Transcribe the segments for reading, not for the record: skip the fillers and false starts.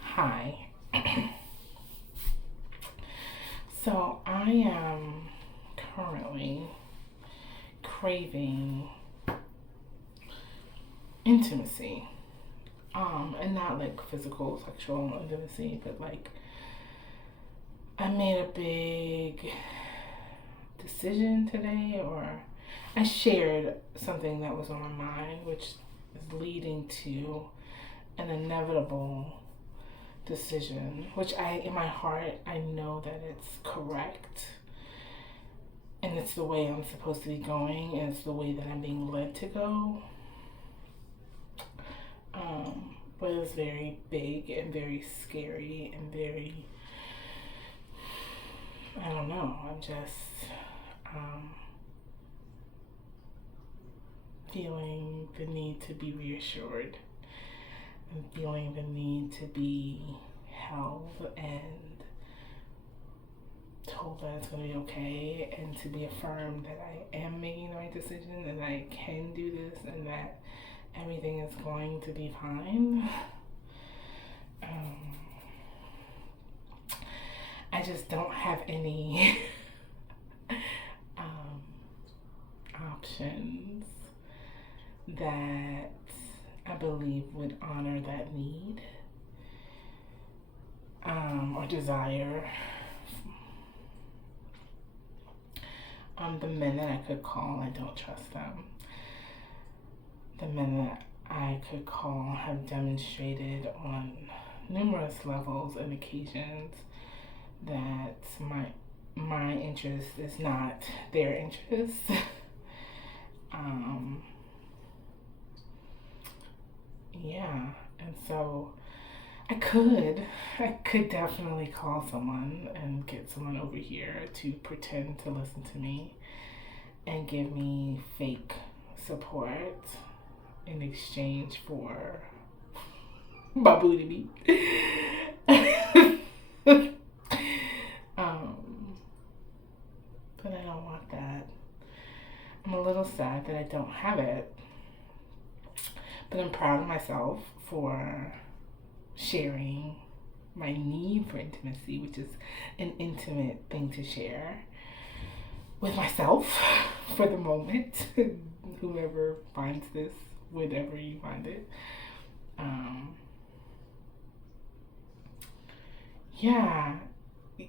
Hi. So I am currently craving intimacy. And not like physical sexual intimacy, but like I made a big decision today, or I shared something that was on my mind, which is leading to an inevitable decision, which in my heart, I know that it's correct and it's the way I'm supposed to be going, and it's the way that I'm being led to go. But it's very big and very scary and very, I don't know, I'm just feeling the need to be reassured and feeling the need to be held and told that it's going to be okay, and to be affirmed that I am making the right decision and I can do this and that everything is going to be fine. I just don't have any options that I believe would honor that need or desire. The men that I could call, I don't trust them. The men that I could call have demonstrated on numerous levels and occasions that my interest is not their interest. Yeah, and so I could definitely call someone and get someone over here to pretend to listen to me and give me fake support in exchange for my booty meat. But I don't want that. I'm a little sad that I don't have it, but I'm proud of myself for sharing my need for intimacy, which is an intimate thing to share with myself for the moment. Whoever finds this, whenever you find it. Yeah,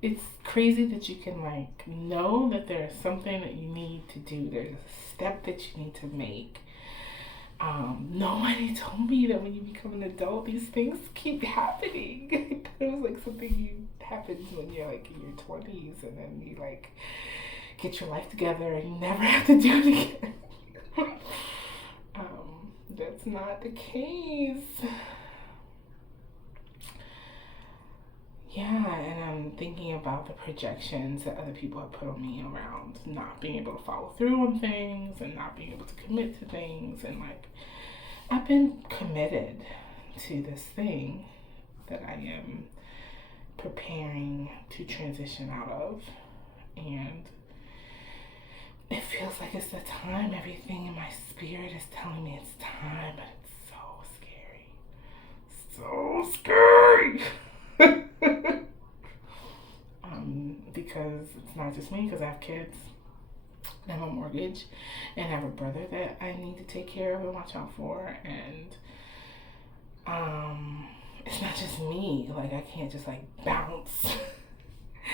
it's crazy that you can like know that there's something that you need to do. There's a step that you need to make. Nobody told me that when you become an adult, these things keep happening. I thought it was like something happens when you're like in your 20s, and then you like get your life together and you never have to do it again. That's not the case. Yeah, and I'm thinking about the projections that other people have put on me around not being able to follow through on things and not being able to commit to things. And like, I've been committed to this thing that I am preparing to transition out of. And it feels like it's the time. Everything in my spirit is telling me it's time, but it's so scary. So scary! Because it's not just me, because I have kids, I have a mortgage, and I have a brother that I need to take care of and watch out for, and it's not just me. Like, I can't just like bounce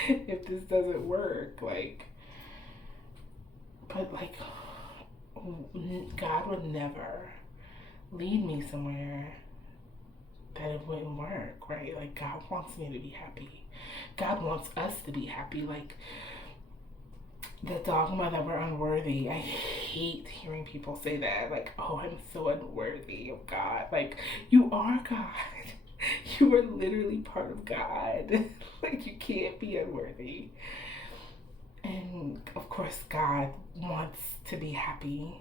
if this doesn't work. Like, but like, God would never lead me somewhere that it wouldn't work, right? Like, God wants me to be happy. God wants us to be happy. Like, the dogma that we're unworthy. I hate hearing people say that. Like, oh, I'm so unworthy of God. Like, you are God. You are literally part of God. Like, you can't be unworthy. And of course, God wants to be happy.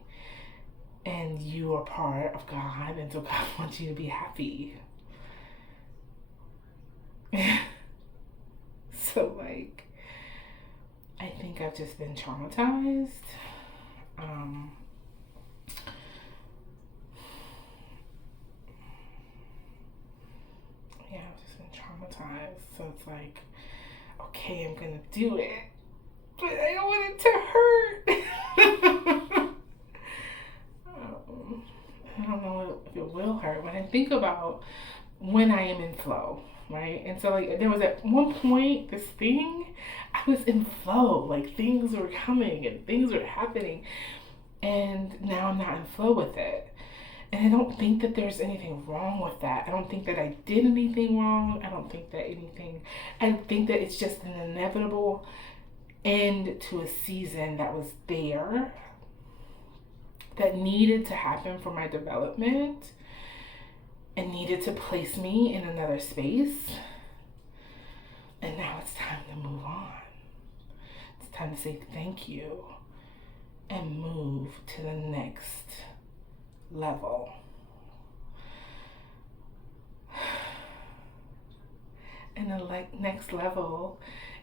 And you are part of God. And so God wants you to be happy. So, like, I think I've just been traumatized. So it's like, okay, I'm gonna do it, but I don't want it to hurt. I don't know if it will hurt. When I think about when I am in flow, right? And so like there was at one point this thing, I was in flow, like things were coming and things were happening, and now I'm not in flow with it. And I don't think that there's anything wrong with that. I don't think that I did anything wrong. I think that it's just an inevitable end to a season that was there, that needed to happen for my development and needed to place me in another space. And now it's time to move on. It's time to say thank you and move to the next level. And the next level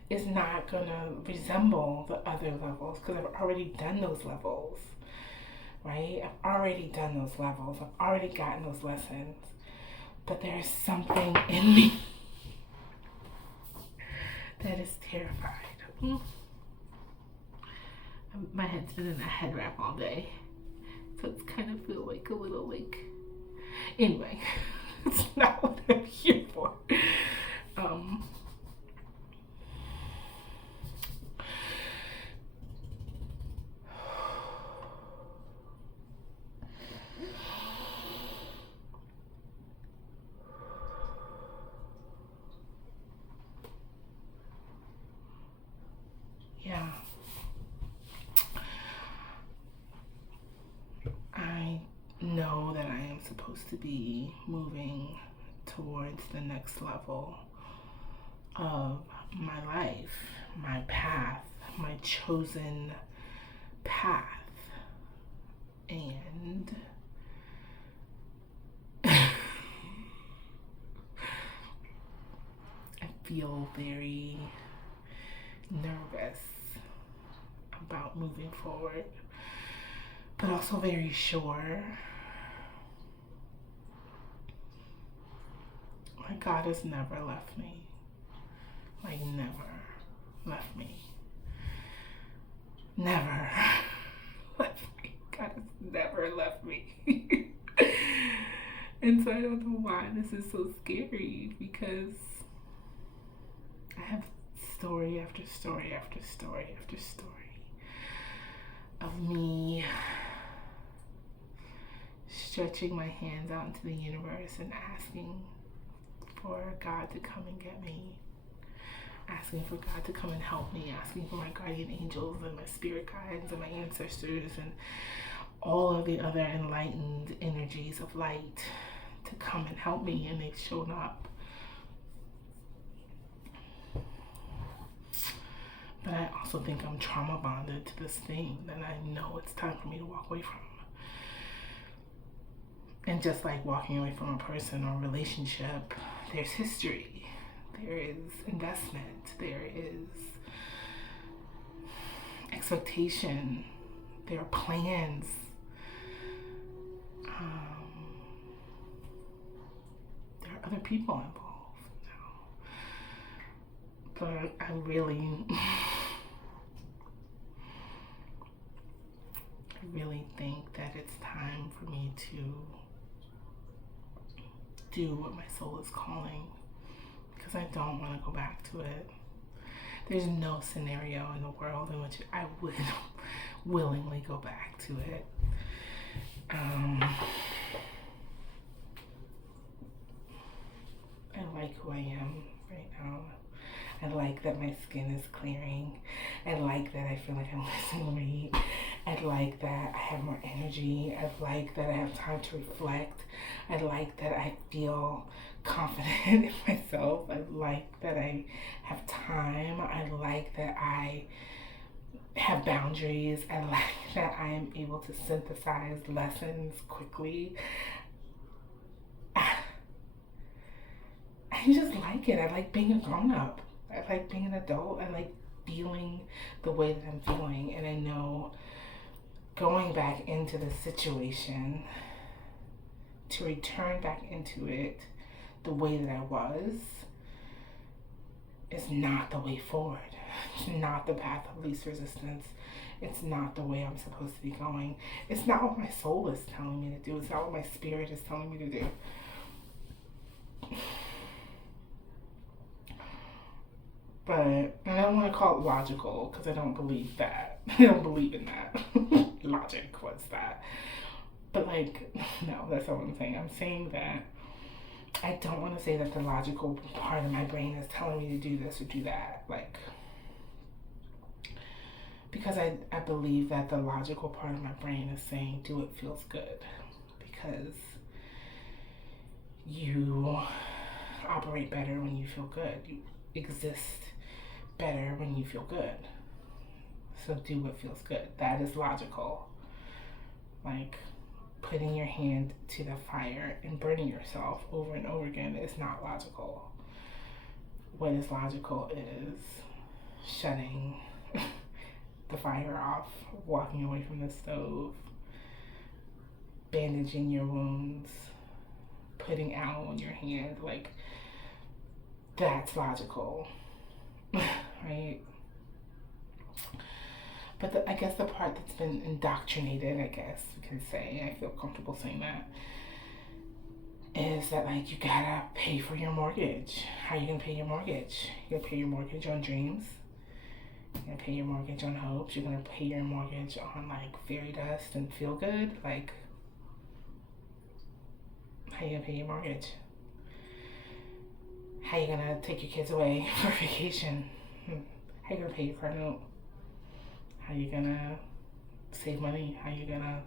is not going to resemble the other levels because I've already done those levels, right? I've already done those levels. I've already gotten those lessons. But there's something in me that is terrified. My head's been in a head wrap all day. So it's kind of feel like a little like, anyway, it's not what I'm here for. Yeah. I know that I am supposed to be moving towards the next level of my life, my path, my chosen path. And I feel very nervous about moving forward, but also very sure. Like God has never left me. Like never left me. Never left me. God has never left me. And so I don't know why this is so scary, because I have story after story after story after story of me stretching my hands out into the universe and asking for God to come and get me, asking for God to come and help me, asking for my guardian angels and my spirit guides and my ancestors and all of the other enlightened energies of light to come and help me, and they've shown up. But I also think I'm trauma bonded to this thing that I know it's time for me to walk away from. And just like walking away from a person or relationship, there's history, there is investment, there is expectation, there are plans. There are other people involved now. But I really think that it's time for me to do what my soul is calling, because I don't want to go back to it. There's no scenario in the world in which I would willingly go back to it. I like who I am right now. I like that my skin is clearing. I like that I feel like I'm losing weight. I like that I have more energy. I like that I have time to reflect. I like that I feel confident in myself. I like that I have time. I like that I have boundaries. I like that I am able to synthesize lessons quickly. I just like it. I like being a grown-up. I like being an adult. I like feeling the way that I'm feeling. And I know going back into the situation, to return back into it the way that I was, is not the way forward. It's not the path of least resistance. It's not the way I'm supposed to be going. It's not what my soul is telling me to do. It's not what my spirit is telling me to do. But, and I don't want to call it logical because I don't believe that. I don't believe in that. Logic, what's that? But like, no, that's not what I'm saying. I'm saying that I don't want to say that the logical part of my brain is telling me to do this or do that. Like, because I believe that the logical part of my brain is saying, do what feels good. Because you operate better when you feel good. You exist better when you feel good. So do what feels good. That is logical. Like, putting your hand to the fire and burning yourself over and over again is not logical. What is logical is shutting the fire off, walking away from the stove, bandaging your wounds, putting aloe on your hand. Like, that's logical, right? But I guess the part that's been indoctrinated, I guess we can say, I feel comfortable saying that, is that, like, you gotta pay for your mortgage. How are you gonna pay your mortgage? You're gonna pay your mortgage on dreams. You're gonna pay your mortgage on hopes. You're gonna pay your mortgage on, like, fairy dust and feel good. Like, how are you gonna pay your mortgage? How are you gonna take your kids away for vacation? How are you gonna pay your car note? How are you gonna save money? How are you gonna?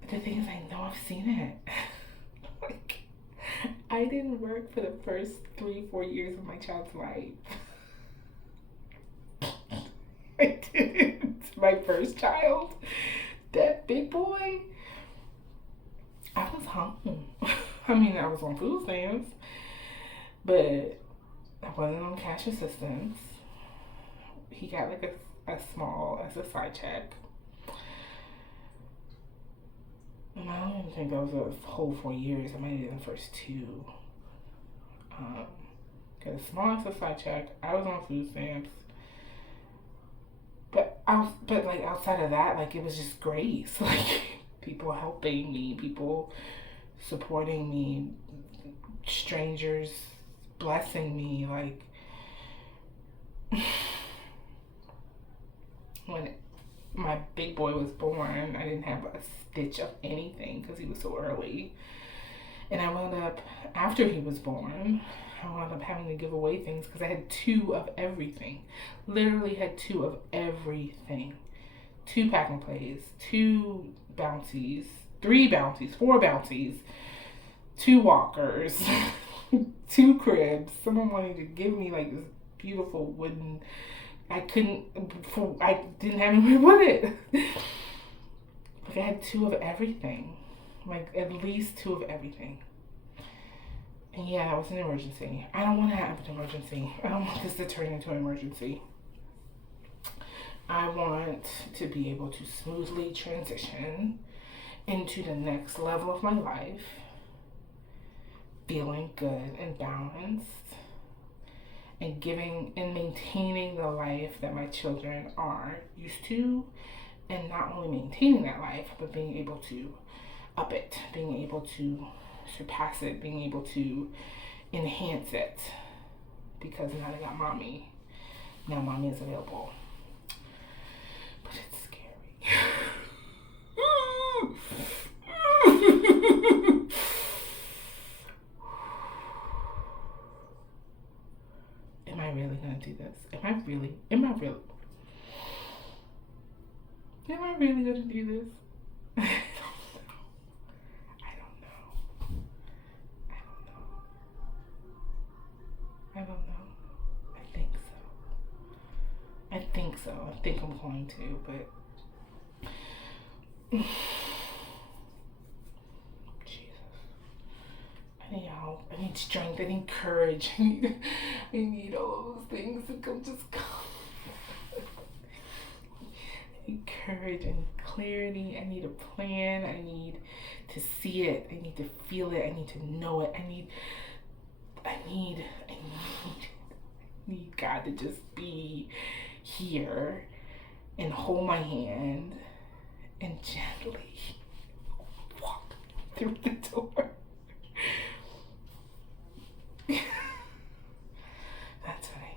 But the thing is, I know I've seen it. Like, I didn't work for the first 3-4 years of my child's life. I didn't. My first child, that big boy, I was home. I mean, I was on food stamps, but I wasn't on cash assistance. He got like a small SSI check. And I don't even think that was a whole 4 years. I might have been the first 2. Got a small SSI check. I was on food stamps. But like outside of that, like, it was just grace. Like, people helping me, people supporting me, strangers blessing me. Like, when my big boy was born, I didn't have a stitch of anything because he was so early. And I wound up, after he was born, I wound up having to give away things because I had 2 of everything. Literally had 2 of everything. 2 pack and plays, 2 bouncies, 3 bouncies, 4 bouncies, 2 walkers, 2 cribs. Someone wanted to give me like this beautiful wooden, I didn't have anywhere to put it. Like, I had 2 of everything. Like, at least 2 of everything. And yeah, it was an emergency. I don't want to have an emergency. I don't want this to turn into an emergency. I want to be able to smoothly transition into the next level of my life, feeling good and balanced, and giving and maintaining the life that my children are used to, and not only maintaining that life, but being able to up it, being able to surpass it, being able to enhance it, because now I got mommy. Now mommy is available. But it's scary. Am I really gonna do this? Am I really gonna do this? I don't know. I think so. I think I'm going to, but Jesus. I need help. I need strength. I need courage. I need all those things to come. I need courage and clarity. I need a plan. I need to see it. I need to feel it. I need to know it. I need God to just be here and hold my hand and gently walk through the door. That's what I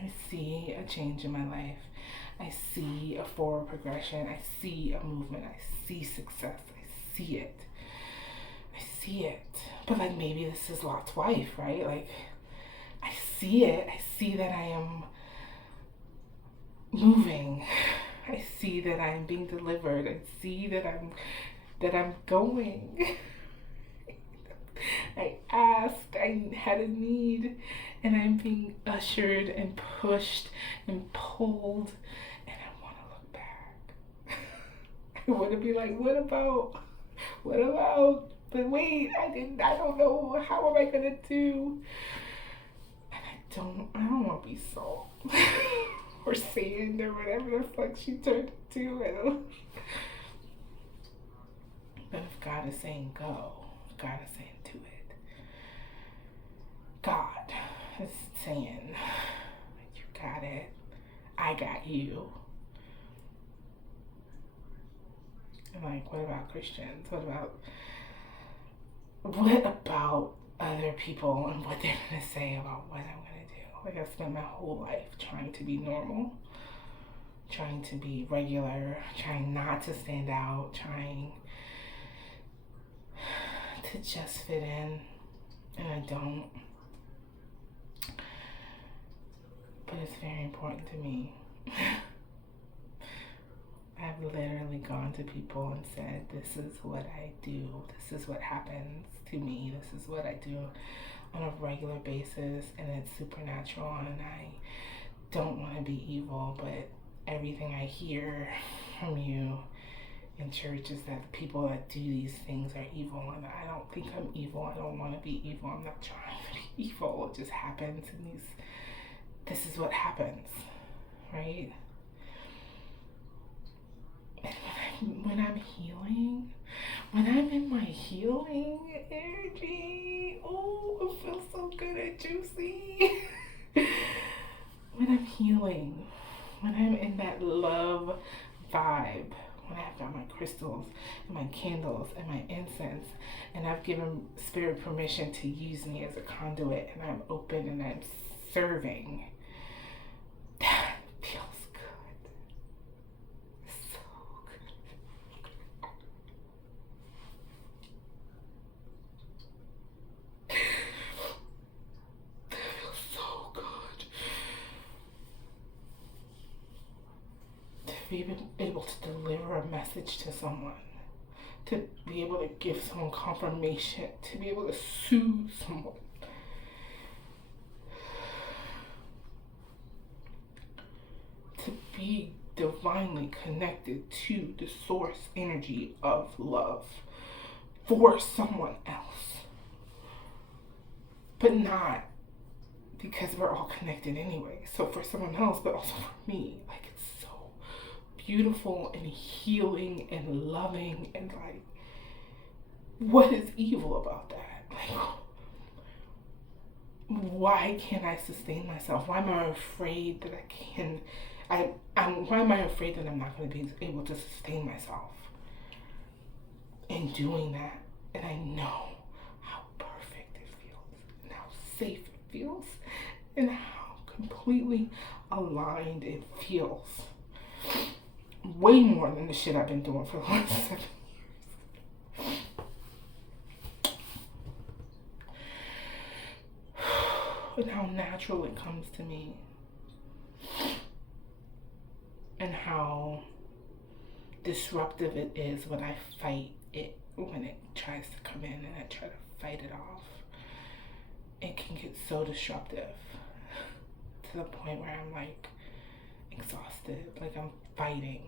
need. I see a change in my life. I see a forward progression. I see a movement. I see success. I see it. I see it. But like maybe this is Lot's wife, right? Like I see it. I see that I am moving. I see that I'm being delivered. I see that I'm going. I asked, I had a need, and I'm being ushered and pushed and pulled, and I want to look back. I want to be like, what about, but wait, I don't know, how am I going to do? And I don't want to be salt or sand or whatever the fuck she turned into. I don't. But if God is saying go, if God is saying do it, God is saying, you got it, I got you. And like, what about Christians? What about other people and what they're gonna say about what I'm gonna do? Like I've spent my whole life trying to be normal, trying to be regular, trying not to stand out, trying to just fit in, and I don't. But it's very important to me. I've literally gone to people and said, this is what I do, this is what happens to me, this is what I do on a regular basis, and it's supernatural, and I don't want to be evil, but everything I hear from you in church is that the people that do these things are evil, and I don't think I'm evil. I don't want to be evil. I'm not trying to be evil. It just happens, and this is what happens, right? And when I'm healing, when I'm in my healing energy, oh, it feels so good and juicy. When I'm healing, when I'm in that love vibe, when I've got my crystals and my candles and my incense, and I've given Spirit permission to use me as a conduit, and I'm open and I'm serving, that feels good. So good. That feels so good. To be able to deliver a message to someone, to be able to give someone confirmation, to be able to soothe someone. To be divinely connected to the source energy of love for someone else. But not because we're all connected anyway. So for someone else, but also for me. Like, it's so beautiful and healing and loving, and like, what is evil about that? Like, why can't I sustain myself? Why am I afraid that why am I afraid that I'm not going to be able to sustain myself in doing that? And I know how perfect it feels, and how safe it feels, and how completely aligned it feels. Way more than the shit I've been doing for the last 7 years. And how natural it comes to me. And how disruptive it is when I fight it, when it tries to come in and I try to fight it off. It can get so disruptive to the point where I'm like exhausted, like I'm fighting.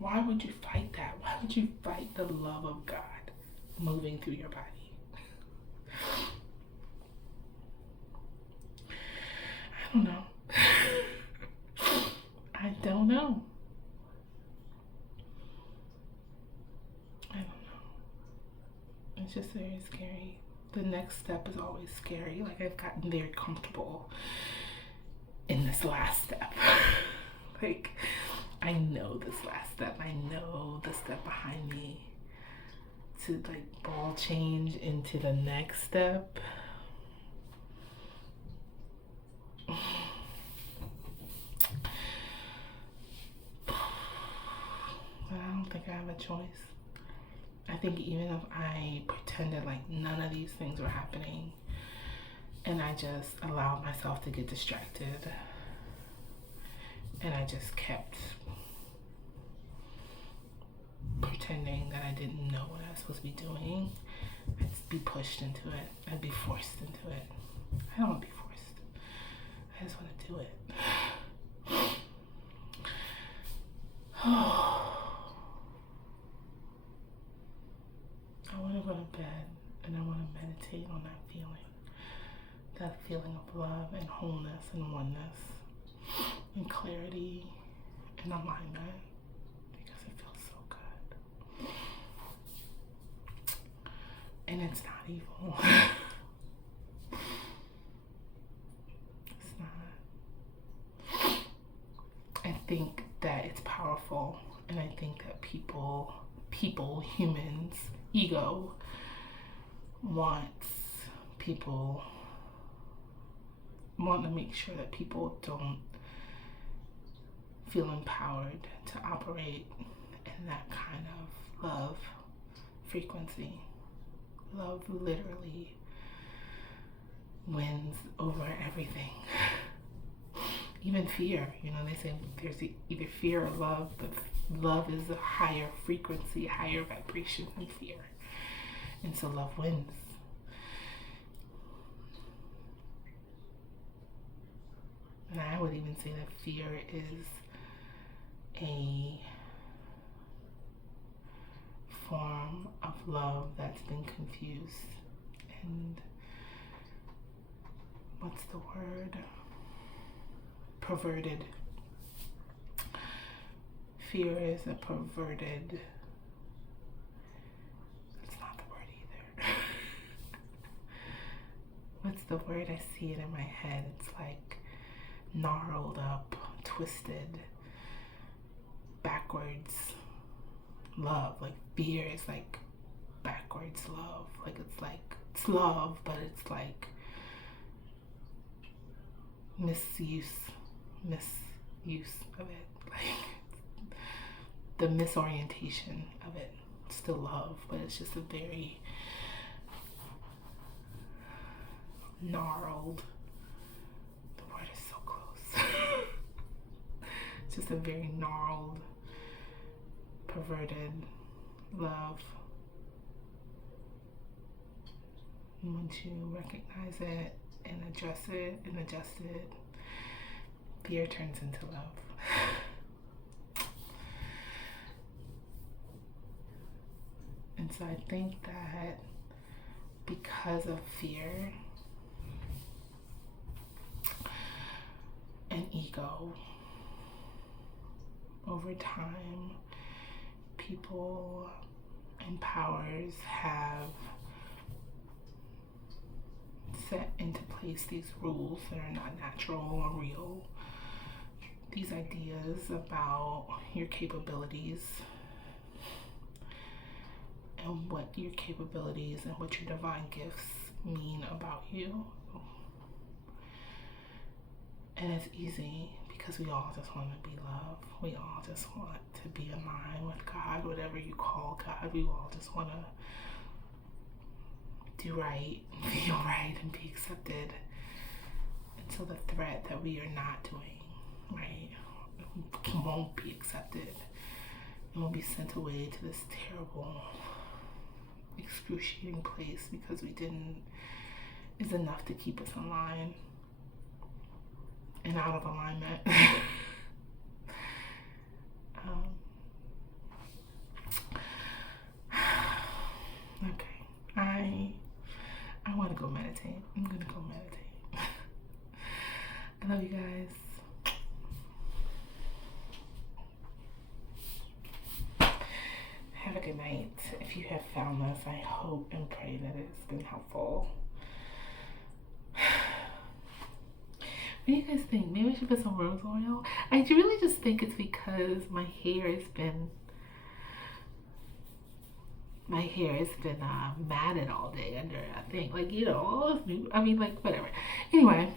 Why would you fight that? Why would you fight the love of God moving through your body? It's just very scary. The next step is always scary. Like, I've gotten very comfortable in this last step. Like, I know this last step. I know the step behind me. To like ball change into the next step. I don't think I have a choice. I think even if I pretended like none of these things were happening and I just allowed myself to get distracted and I just kept pretending that I didn't know what I was supposed to be doing, I'd just be pushed into it. I'd be forced into it. I don't want to be forced. I just want to do it. I want to go to bed and I want to meditate on that feeling of love and wholeness and oneness and clarity and alignment, because it feels so good. And it's not evil. It's not. I think that it's powerful, and I think that people, humans, ego want to make sure that people don't feel empowered to operate in that kind of love frequency. Love literally wins over everything. Even fear, they say there's either fear or love, but love is a higher frequency, higher vibration than fear. And so love wins. And I would even say that fear is a form of love that's been confused. And what's the word? Perverted. Fear is a perverted. It's not the word either. What's the word? I see it in my head. It's like gnarled up, twisted, backwards love. Like fear is like backwards love. Like it's love, but it's like misuse of it. Like the misorientation of it. It's still love, but it's just a very gnarled. The word is so close. It's just a very gnarled, perverted love. And once you recognize it and address it and adjust it, fear turns into love. And so I think that because of fear and ego, over time, people and powers have set into place these rules that are not natural or real. These ideas about your capabilities and what your capabilities and what your divine gifts mean about you. And it's easy because we all just want to be loved. We all just want to be in line with God, whatever you call God. We all just want to do right, feel right, and be accepted. And so the threat that we are not doing right won't be accepted and will be sent away to this terrible, excruciating place because we didn't, is enough to keep us in line and out of alignment. Okay, I want to go meditate. I'm gonna go meditate. I love you guys. Have a good night. If you have found this, I hope and pray that it's been helpful. What do you guys think? Maybe I should put some rose oil. I really just think it's because my hair has been matted all day under, I think, like, you know, I mean, like, whatever. Anyway,